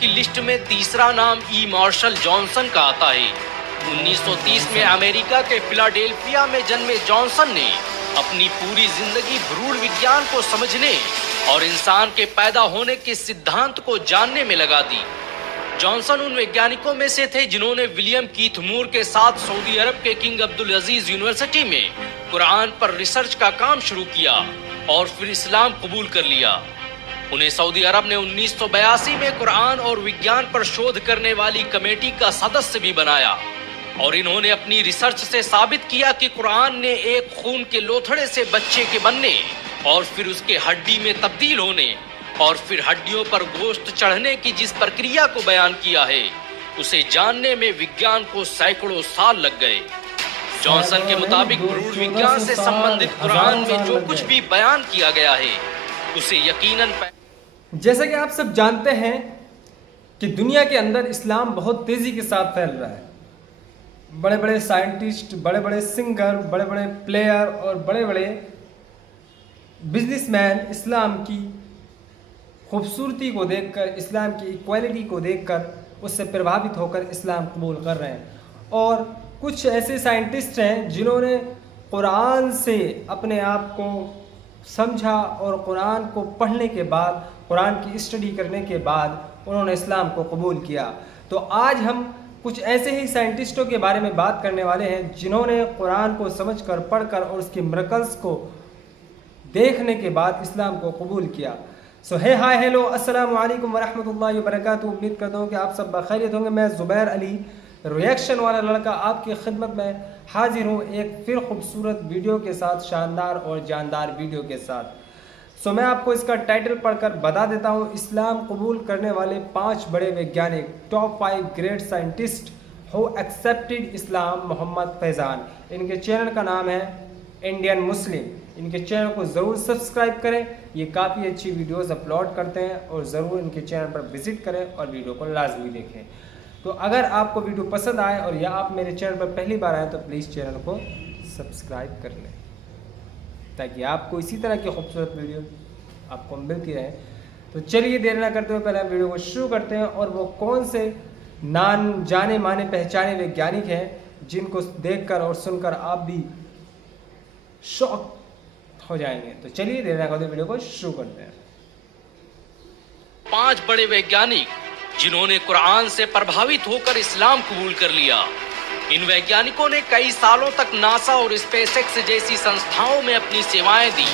की लिस्ट में तीसरा नाम ई मार्शल जॉनसन का आता है। 1930 में अमेरिका के फिलाडेल्फिया में जन्मे जॉनसन ने अपनी पूरी जिंदगी भ्रूण विज्ञान को समझने और इंसान के पैदा होने के सिद्धांत को जानने में लगा दी। जॉनसन उन वैज्ञानिकों में से थे जिन्होंने विलियम कीथ मूर के साथ सऊदी अरब के किंग अब्दुल अजीज यूनिवर्सिटी में कुरान पर रिसर्च का काम शुरू किया और फिर इस्लाम कबूल कर लिया। उन्हें सऊदी अरब ने 1982 में कुरान और विज्ञान पर शोध करने वाली कमेटी का सदस्य भी बनाया और इन्होंने अपनी रिसर्च से साबित किया कि कुरान ने एक खून के लोथड़े से बच्चे के बनने और फिर उसके हड्डी में तब्दील होने और फिर हड्डियों पर गोश्त चढ़ने की जिस प्रक्रिया को बयान किया है, उसे जानने में विज्ञान को सैकड़ों साल लग गए। जॉनसन के मुताबिक भ्रूण विज्ञान से संबंधित कुरान में जो कुछ भी बयान किया गया है उसे यकीनन जैसा कि आप सब जानते हैं कि दुनिया के अंदर इस्लाम बहुत तेजी के साथ फैल रहा है। बड़े बड़े साइंटिस्ट, बड़े बड़े सिंगर, बड़े बड़े प्लेयर और बड़े बड़े बिजनेसमैन इस्लाम की खूबसूरती को देखकर, इस्लाम की इक्वालिटी को देखकर उससे प्रभावित होकर इस्लाम कबूल कर रहे हैं। और कुछ ऐसे साइंटिस्ट हैं जिन्होंने कुरान से अपने आप को समझा और कुरान को पढ़ने के बाद, कुरान की स्टडी करने के बाद उन्होंने इस्लाम को कबूल किया। तो आज हम कुछ ऐसे ही साइंटिस्टों के बारे में बात करने वाले हैं जिन्होंने कुरान को समझकर, पढ़कर और उसके मिरेकल्स को देखने के बाद इस्लाम को कबूल किया। सो हे हाय हेलो अस्सलाम वालेकुम वरहमतुल्लाहि वबरकातुहू। उम्मीद करता हूँ कि आप सब बखैरियत होंगे। मैं ज़ुबैर अली, रिएक्शन वाला लड़का, आपकी खिदमत में हाजिर हूँ एक फिर खूबसूरत वीडियो के साथ, शानदार और जानदार वीडियो के साथ। सो मैं आपको इसका टाइटल पढ़कर बता देता हूँ। इस्लाम कबूल करने वाले 5 बड़े वैज्ञानिक, top 5 great scientist who accepted Islam, Mohammad Faizan. इनके चैनल का नाम है इंडियन मुस्लिम। इनके चैनल को ज़रूर सब्सक्राइब करें, ये काफ़ी अच्छी वीडियोस अपलोड करते हैं और ज़रूर इनके चैनल पर विजिट करें और वीडियो को लाजमी देखें। तो अगर आपको वीडियो पसंद आए और या आप मेरे चैनल पर पहली बार आए तो प्लीज़ चैनल को सब्सक्राइब कर लें ताकि आपको इसी तरह की खूबसूरत वीडियो आपको मिलती रहे। तो चलिए देर ना करते हुए पहले हम वीडियो को शुरू करते हैं। और वो कौन से जाने माने पहचाने वैज्ञानिक हैं जिनको देखकर और सुनकर आप भी शॉक हो जाएंगे। तो चलिए देर ना करते वीडियो को शुरू करते हैं। 5 बड़े वैज्ञानिक जिन्होंने कुरान से प्रभावित होकर इस्लाम कबूल कर लिया। इन वैज्ञानिकों ने कई सालों तक नासा और स्पेसएक्स जैसी संस्थाओं में अपनी सेवाएं दी।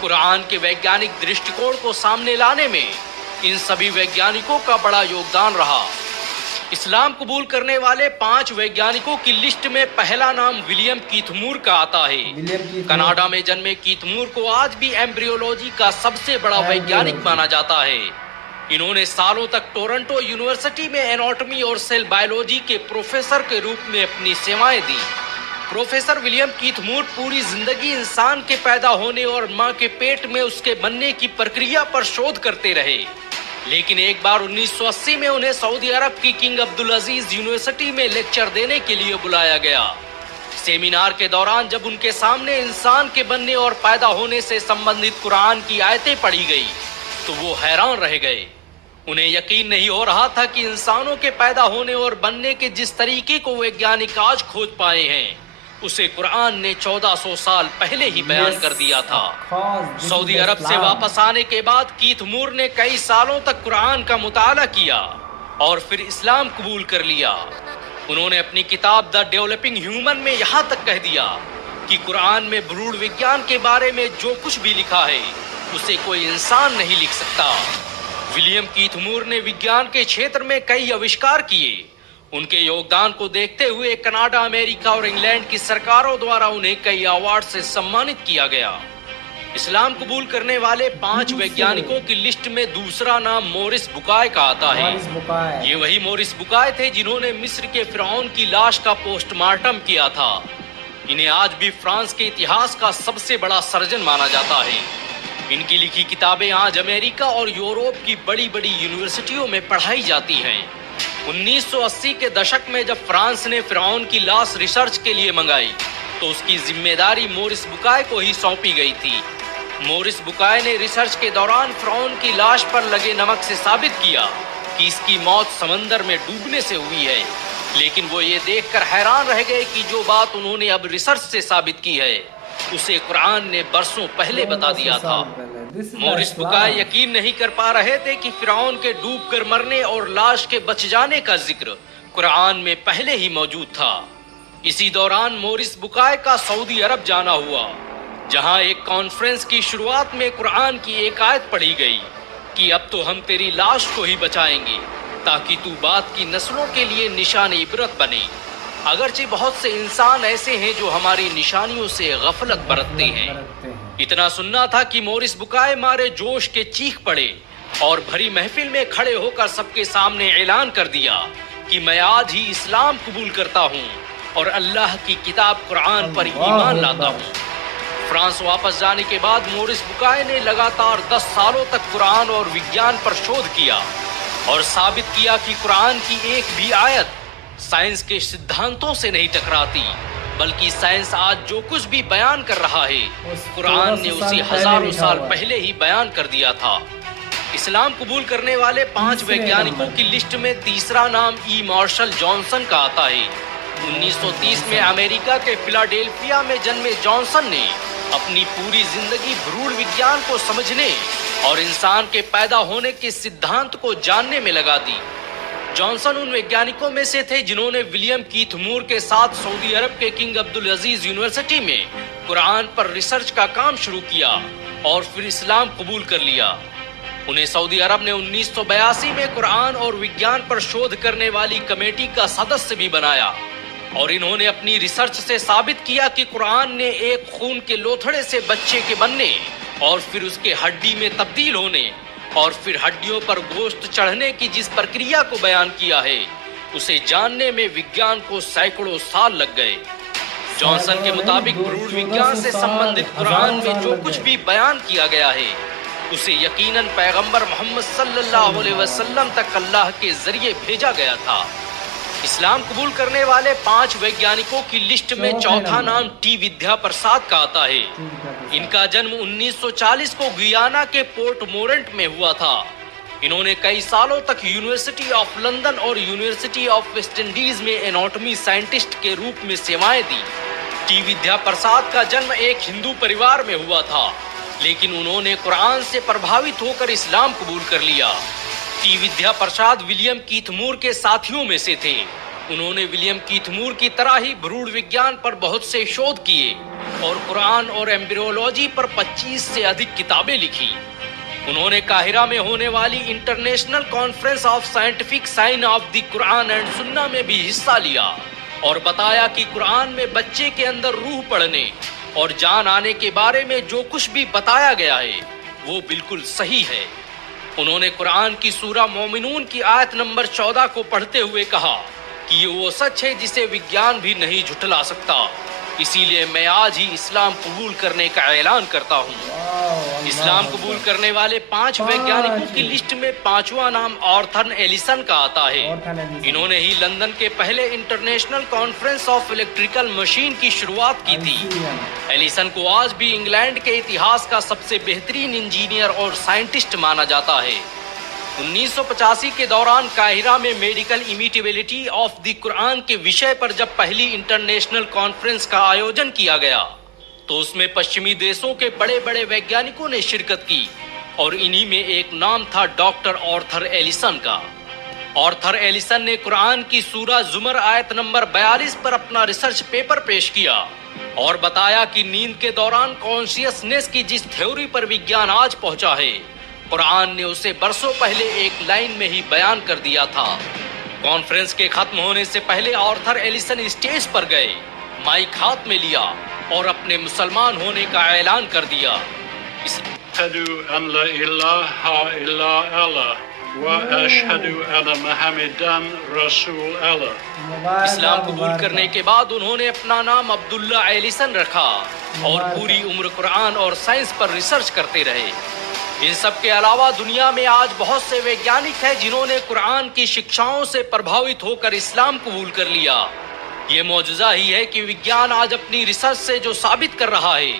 कुरान के वैज्ञानिक दृष्टिकोण को सामने लाने में इन सभी वैज्ञानिकों का बड़ा योगदान रहा। इस्लाम कबूल करने वाले 5 वैज्ञानिकों की लिस्ट में पहला नाम विलियम कीथ मूर का आता है। कनाडा में जन्मे कीथ मूर को आज भी एम्ब्रियोलॉजी का सबसे बड़ा वैज्ञानिक माना जाता है। इन्होंने सालों तक टोरंटो यूनिवर्सिटी में एनाटॉमी और सेल बायोलॉजी के प्रोफेसर के रूप में अपनी सेवाएं दी। प्रोफेसर विलियम कीथ मूर पूरी जिंदगी इंसान के पैदा होने और मां के पेट में उसके बनने की प्रक्रिया पर शोध करते रहे। लेकिन एक बार 1980 में उन्हें सऊदी अरब की किंग अब्दुल अजीज यूनिवर्सिटी में लेक्चर देने के लिए बुलाया गया। सेमिनार के दौरान जब उनके सामने इंसान के बनने और पैदा होने से संबंधित कुरान की आयतें पढ़ी गई तो वो हैरान रह गए। उन्हें यकीन नहीं हो रहा था कि इंसानों के पैदा होने और बनने के जिस तरीके को वैज्ञानिक आज खोज पाए हैं उसे कुरान ने 1400 साल पहले ही बयान कर दिया था। सऊदी अरब से वापस आने के बाद कीथ मूर ने कई सालों तक कुरान का मुताला किया और फिर इस्लाम कबूल कर लिया। उन्होंने अपनी किताब द डेवलपिंग ह्यूमन में यहाँ तक कह दिया कि कुरान में भ्रूण विज्ञान के बारे में जो कुछ भी लिखा है उसे कोई इंसान नहीं लिख सकता। विलियम कीथ मूर ने विज्ञान के क्षेत्र में कई आविष्कार किए। उनके योगदान को देखते हुए कनाडा, अमेरिका और इंग्लैंड की सरकारों द्वारा उन्हें कई अवार्ड से सम्मानित किया गया। इस्लाम कबूल करने वाले 5 वैज्ञानिकों की लिस्ट में दूसरा नाम मोरिस बुकाय का आता है। ये वही मोरिस बुकाय थे जिन्होंने मिस्र के फिरौन की लाश का पोस्टमार्टम किया था। इन्हें आज भी फ्रांस के इतिहास का सबसे बड़ा सर्जन माना जाता है। इनकी लिखी किताबें आज अमेरिका और यूरोप की बड़ी बड़ी यूनिवर्सिटियों में पढ़ाई जाती हैं। 1980 के दशक में जब फ्रांस ने फिरौन की लाश रिसर्च के लिए मंगाई तो उसकी जिम्मेदारी मोरिस बुकाय को ही सौंपी गई थी। मोरिस बुकाय ने रिसर्च के दौरान फिरौन की लाश पर लगे नमक से साबित किया कि इसकी मौत समंदर में डूबने से हुई है, लेकिन वो ये देखकर हैरान रह गए कि जो बात उन्होंने अब रिसर्च से साबित की है उसे कुरान ने बरसों पहले बता दिया था। मोरिस बुकाय यकीन नहीं कर पा रहे थे कि फिरौन के डूबकर मरने और लाश के बच जाने का जिक्र कुरान में पहले ही मौजूद था। इसी दौरान मोरिस बुकाय का सऊदी अरब जाना हुआ, जहां एक कॉन्फ्रेंस की शुरुआत में कुरान की एक आयत पढ़ी गई कि अब तो हम तेरी लाश को ही बचाएंगे ताकि तू बाद की नस्लों के लिए निशान इबरत बने। अगरचे बहुत से इंसान ऐसे हैं जो हमारी निशानियों से गफलत बरतते हैं। इतना सुनना था कि मोरिस बुकाय मारे जोश के चीख पड़े और भरी महफिल में खड़े होकर सबके सामने ऐलान कर दिया कि मैं आज ही इस्लाम कबूल करता हूँ और अल्लाह की किताब कुरान पर ईमान लाता हूँ। फ्रांस वापस जाने के बाद मोरिस बुकाय ने लगातार 10 सालों तक कुरान और विज्ञान पर शोध किया और साबित किया कि कुरान की एक भी आयत साइंस के सिद्धांतों से नहीं टकराती, बल्कि साइंस आज जो कुछ भी बयान कर रहा है कुरान ने उसे हजारों साल पहले ही बयान कर दिया था। इस्लाम कबूल करने वाले 5 वैज्ञानिकों की लिस्ट में तीसरा नाम ई मार्शल जॉनसन का आता है। 1930 में अमेरिका के फिलाडेल्फिया में जन्मे जॉनसन ने अपनी पूरी जिंदगी भ्रूण विज्ञान को समझने और इंसान के पैदा होने के सिद्धांत को जानने में लगा दी। जॉनसन उन वैज्ञानिकों में से थे जिन्होंने विलियम कीथ मूर के साथ सऊदी अरब के किंग अब्दुल अजीज यूनिवर्सिटी में कुरान पर रिसर्च का काम शुरू किया और फिर इस्लाम कबूल कर लिया। उन्हें सऊदी अरब ने 1982 में कुरान और विज्ञान पर शोध करने वाली कमेटी का सदस्य भी बनाया और इन्होंने अपनी रिसर्च से साबित किया कि कुरान ने एक खून के लोथड़े से बच्चे के बनने और फिर उसके हड्डी में तब्दील होने और फिर हड्डियों पर गोश्त चढ़ने की जिस प्रक्रिया को बयान किया है उसे जानने में विज्ञान को सैकड़ों साल लग गए। जॉनसन के मुताबिक भ्रूण विज्ञान से संबंधित कुरान में जो कुछ भी बयान किया गया है उसे यकीनन पैगंबर मोहम्मद सल्लल्लाहु अलैहि वसल्लम तक अल्लाह के जरिए भेजा गया था। इस्लाम कबूल करने वाले 5 वैज्ञानिकों की लिस्ट में चौथा नाम टी विद्या प्रसाद का आता है। इनका जन्म 1940 को गुयाना के पोर्ट मोरेंट में हुआ था। इन्होंने कई सालों तक यूनिवर्सिटी ऑफ लंदन और यूनिवर्सिटी ऑफ वेस्ट इंडीज में एनाटॉमी साइंटिस्ट के रूप में सेवाएं दी। टी विद्या प्रसाद का जन्म एक हिंदू परिवार में हुआ था, लेकिन उन्होंने कुरान से प्रभावित होकर इस्लाम कबूल कर लिया। टी विद्या प्रसाद विलियम कीथ मूर के साथियों में से थे। उन्होंने विलियम कीथ मूर की तरह ही भ्रूण विज्ञान पर बहुत से शोध किए और कुरान और एम्ब्रियोलॉजी पर 25 से अधिक किताबें लिखी। उन्होंने काहिरा में होने वाली international conference of scientific sign of the Quran and Sunnah में भी हिस्सा लिया और बताया कि कुरान में बच्चे के अंदर रूह पड़ने और जान आने के बारे में जो कुछ भी बताया गया है वो बिल्कुल सही है। उन्होंने कुरान की सूरा मोमिनून की आयत नंबर 14 को पढ़ते हुए कहा कि ये वो सच है जिसे विज्ञान भी नहीं झुठला सकता, इसीलिए मैं आज ही इस्लाम कबूल करने का ऐलान करता हूँ। इस्लाम कबूल करने वाले 5 वैज्ञानिकों की लिस्ट में 5वां नाम आर्थर एलिसन का आता है। इन्होंने ही लंदन के पहले international conference of electrical machine की शुरुआत की थी। एलिसन को आज भी इंग्लैंड के इतिहास का सबसे बेहतरीन इंजीनियर और साइंटिस्ट माना जाता है। 1985 के दौरान काहिरा में मेडिकल इमिटेबिलिटी ऑफ द कुरान के विषय पर जब पहली इंटरनेशनल कॉन्फ्रेंस का आयोजन किया गया तो उसमें पश्चिमी देशों के बड़े बड़े वैज्ञानिकों ने शिरकत की और इन्हीं में एक नाम था डॉक्टर आर्थर एलिसन का। आर्थर एलिसन ने कुरान की सूरा जुमर आयत नंबर 42 पर अपना रिसर्च पेपर पेश किया और बताया कि नींद के दौरान कॉन्शियसनेस की जिस थ्योरी पर विज्ञान आज पहुंचा है कुरान ने उसे बरसों पहले एक लाइन में ही बयान कर दिया था। कॉन्फ्रेंस के खत्म होने से पहले आर्थर एलिसन स्टेज पर गए, माइक हाथ में लिया और अपने मुसलमान होने का ऐलान कर दिया। इस्लाम कबूल करने के बाद उन्होंने अपना नाम अब्दुल्ला एलिसन रखा और पूरी उम्र कुरान और साइंस पर रिसर्च करते रहे। इन सब के अलावा दुनिया में आज बहुत से वैज्ञानिक हैं जिन्होंने कुरान की शिक्षाओं से प्रभावित होकर इस्लाम कबूल कर लिया। ये मौजूदा ही है कि विज्ञान आज अपनी रिसर्च से जो साबित कर रहा है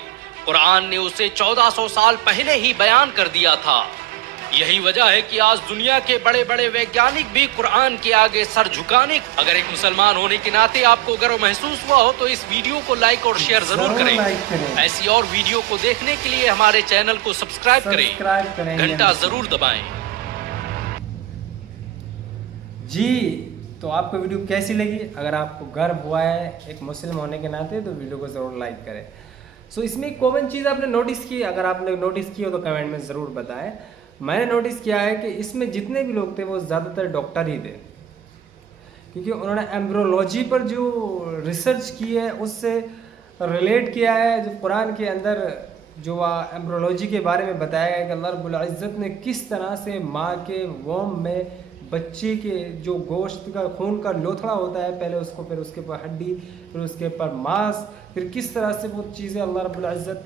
कुरान ने उसे 1400 साल पहले ही बयान कर दिया था। यही वजह है कि आज दुनिया के बड़े बड़े वैज्ञानिक भी कुरान के आगे सर झुकाने। अगर एक मुसलमान होने के नाते आपको गर्व महसूस हुआ हो तो इस वीडियो को लाइक और शेयर जरूर करें। ऐसी और वीडियो को देखने के लिए हमारे चैनल को सब्सक्राइब करें, घंटा जरूर दबाएं। जी, तो आपको वीडियो कैसी लगी? अगर आपको गर्व हुआ है एक मुस्लिम होने के नाते तो वीडियो को ज़रूर लाइक करें। सो इसमें एक कॉमन चीज़ आपने नोटिस की, अगर आपने नोटिस की हो तो कमेंट में ज़रूर बताएं। मैंने नोटिस किया है कि इसमें जितने भी लोग थे वो ज़्यादातर डॉक्टर ही थे, क्योंकि उन्होंने एम्ब्रोलॉजी पर जो रिसर्च की है उससे रिलेट किया है। जो कुरान के अंदर जो एम्ब्रोलॉजी के बारे में बताया गया कि अल्लाह रब्बुल इज़्ज़त ने किस तरह से माँ के वोम में बच्चे के जो गोश्त का खून का लोथड़ा होता है, पहले उसको, फिर उसके ऊपर हड्डी, फिर उसके ऊपर मांस, फिर किस तरह से वो चीज़ें अल्लाह रब्बुल इज़्ज़त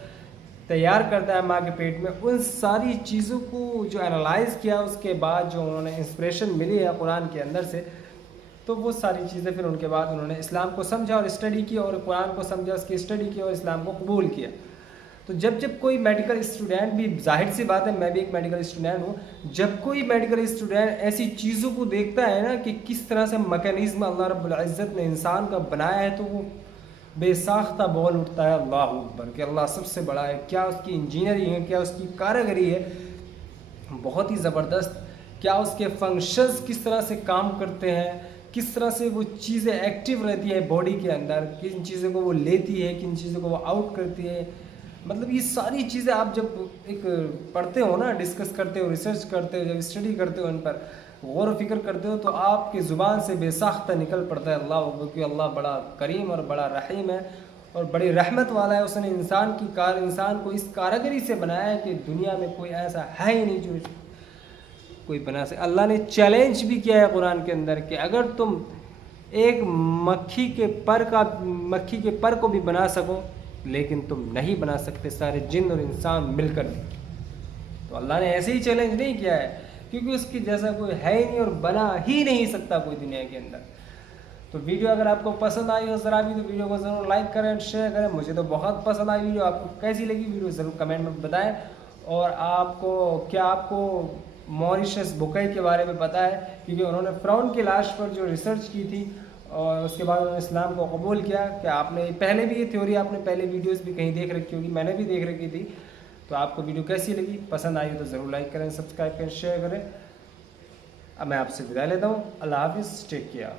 तैयार करता है माँ के पेट में, उन सारी चीज़ों को जो एनालाइज़ किया उसके बाद जो उन्होंने इंस्पिरेशन मिली है कुरान के अंदर से, तो वो सारी चीज़ें फिर उनके बाद उन्होंने इस्लाम को समझा और स्टडी किया और कुरान को समझा, उसकी स्टडी की और इस्लाम को कबूल किया। तो जब कोई मेडिकल स्टूडेंट भी, जाहिर सी बात है मैं भी एक मेडिकल स्टूडेंट हूँ, जब कोई मेडिकल स्टूडेंट ऐसी चीज़ों को देखता है ना कि किस तरह से मैकेनिज़्म अल्लाह रब्बुल इज़्ज़त ने इंसान का बनाया है, तो वो बेसाख्ता बोल उठता है अल्लाह अकबर, कि अल्लाह सबसे बड़ा है। क्या उसकी इंजीनियरिंग है, क्या उसकी कारीगरी है, बहुत ही ज़बरदस्त। क्या उसके फंक्शंस किस तरह से काम करते हैं, किस तरह से वो चीज़ें एक्टिव रहती है बॉडी के अंदर, किन चीज़ों को वो लेती है, किन चीज़ों को वो आउट करती है। मतलब ये सारी चीज़ें आप जब एक पढ़ते हो ना, डिस्कस करते हो, रिसर्च करते हो, जब स्टडी करते हो, इन पर गौर फिक्र करते हो, तो आपकी ज़ुबान से बेसाख्ता निकल पड़ता है अल्लाह, क्योंकि अल्लाह बड़ा करीम और बड़ा रहीम है और बड़ी रहमत वाला है। उसने इंसान को इस कारीगरी से बनाया है कि दुनिया में कोई ऐसा है ही नहीं जो कोई बना सके। अल्लाह ने चैलेंज भी किया है कुरान के अंदर कि अगर तुम एक मक्खी के पर को भी बना सको, लेकिन तुम नहीं बना सकते सारे जिन और इंसान मिलकर भी। तो अल्लाह ने ऐसे ही चैलेंज नहीं किया है, क्योंकि उसकी जैसा कोई है ही नहीं और बना ही नहीं सकता कोई दुनिया के अंदर। तो वीडियो अगर आपको पसंद आई हो ज़रा भी, तो वीडियो को ज़रूर लाइक करें और शेयर करें। मुझे तो बहुत पसंद आई वीडियो, आपको कैसी लगी वीडियो ज़रूर कमेंट में बताएं। और आपको मॉरिशस बुकई के बारे में पता है, क्योंकि उन्होंने फ़िरौन की लाश पर जो रिसर्च की थी और उसके बाद उन्होंने इस्लाम को कबूल किया। क्या आपने पहले भी ये थ्योरी आपने पहले वीडियोस भी कहीं देख रखी होगी, मैंने भी देख रखी थी। तो आपको वीडियो कैसी लगी, पसंद आई हो तो ज़रूर लाइक करें, सब्सक्राइब करें, शेयर करें। अब मैं आपसे विदा लेता हूँ। अल्लाह हाफिज़, टेक केयर।